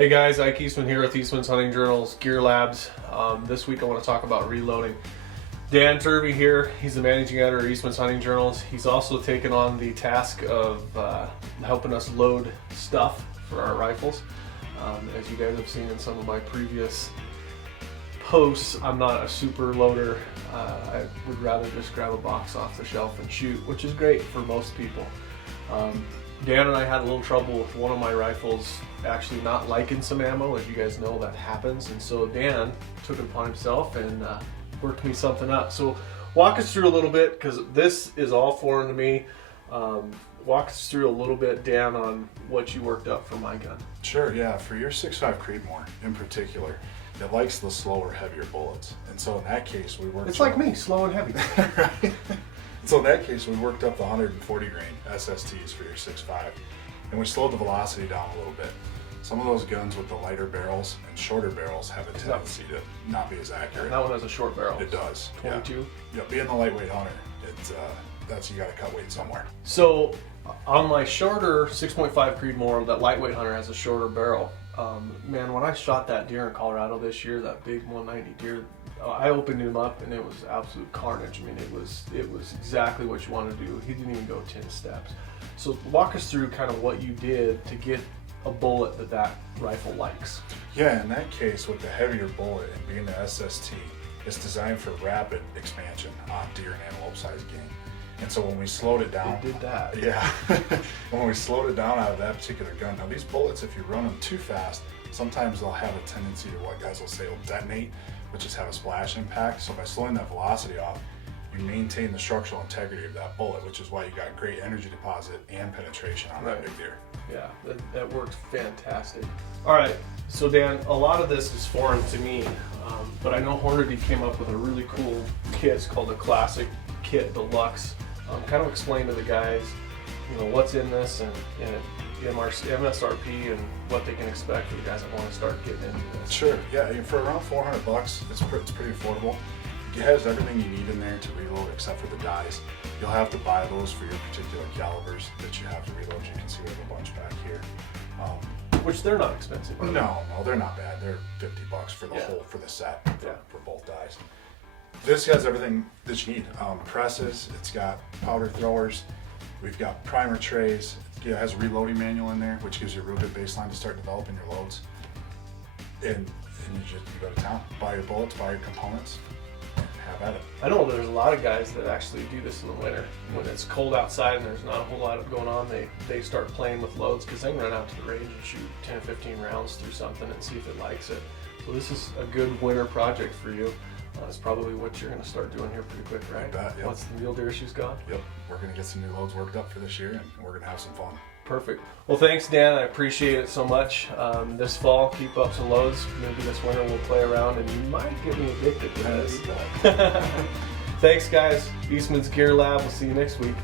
Hey guys, Ike Eastman here with Eastmans Hunting Journal's Gear Labs. This week I want to talk about reloading. Dan Turvey here, he's the managing editor of Eastmans Hunting Journals. He's also taken on the task of helping us load stuff for our rifles. As you guys have seen in some of my previous posts, I'm not a super loader. I would rather just grab a box off the shelf and shoot, which is great for most people. Dan and I had a little trouble with one of my rifles actually not liking some ammo. As you guys know, that happens, and so Dan took it upon himself and worked me something up. So walk us through a little bit, because this is all foreign to me. Walk us through a little bit, Dan, on what you worked up for my gun. Sure, yeah. For your 6.5 Creedmoor in particular, it likes the slower, heavier bullets, and so in that case we worked. It's like me, slow and heavy. Right? So in that case, we worked up the 140 grain SSTs for your 6.5, and we slowed the velocity down a little bit. Some of those guns with the lighter barrels and shorter barrels have a tendency to not be as accurate. And that one has a short barrel. It does. 22? Yeah, being the lightweight hunter, you got to cut weight somewhere. So on my shorter 6.5 Creedmoor, that lightweight hunter has a shorter barrel. Man, when I shot that deer in Colorado this year, that big 190 deer, I opened him up and it was absolute carnage. I mean, it was exactly what you want to do. He didn't even go 10 steps. So walk us through kind of what you did to get a bullet that rifle likes. Yeah, in that case, with the heavier bullet and being the SST, it's designed for rapid expansion on deer and antelope size game. And so when we slowed it down, It did that. Yeah. When we slowed it down out of that particular gun, now these bullets, if you run them too fast, sometimes they'll have a tendency to, what guys will say, will detonate, which is have a splash impact. So by slowing that velocity off, you maintain the structural integrity of that bullet, which is why you got great energy deposit and penetration on that big deer. Yeah, that worked fantastic. All right, so Dan, a lot of this is foreign to me, but I know Hornady came up with a really cool kit. It's called the Classic Kit Deluxe. Kind of explain to the guys, what's in this and MSRP and what they can expect for the guys that want to start getting into this. Sure, yeah, for around $400, it's pretty affordable. It has everything you need in there to reload except for the dies. You'll have to buy those for your particular calibers that you have to reload. You can see we have a bunch back here. Which they're not expensive. No, they're not bad. They're $50 for the whole, for the set, for both dies. This has everything that you need. Presses, it's got powder throwers, we've got primer trays, it has a reloading manual in there, which gives you a real good baseline to start developing your loads. And you go to town, buy your bullets, buy your components, and have at it. I know there's a lot of guys that actually do this in the winter. When it's cold outside and there's not a whole lot going on, they start playing with loads, because they can run out to the range and shoot 10 or 15 rounds through something and see if it likes it. So this is a good winter project for you. That's probably what you're going to start doing here pretty quick, right? You bet, yep. Once the mule deer issue's gone? Yep, we're going to get some new loads worked up for this year, and we're going to have some fun. Perfect. Well, thanks, Dan. I appreciate it so much. This fall, keep up some loads. Maybe this winter we'll play around, and you might get me addicted to this. Thanks, guys. Eastman's Gear Lab. We'll see you next week.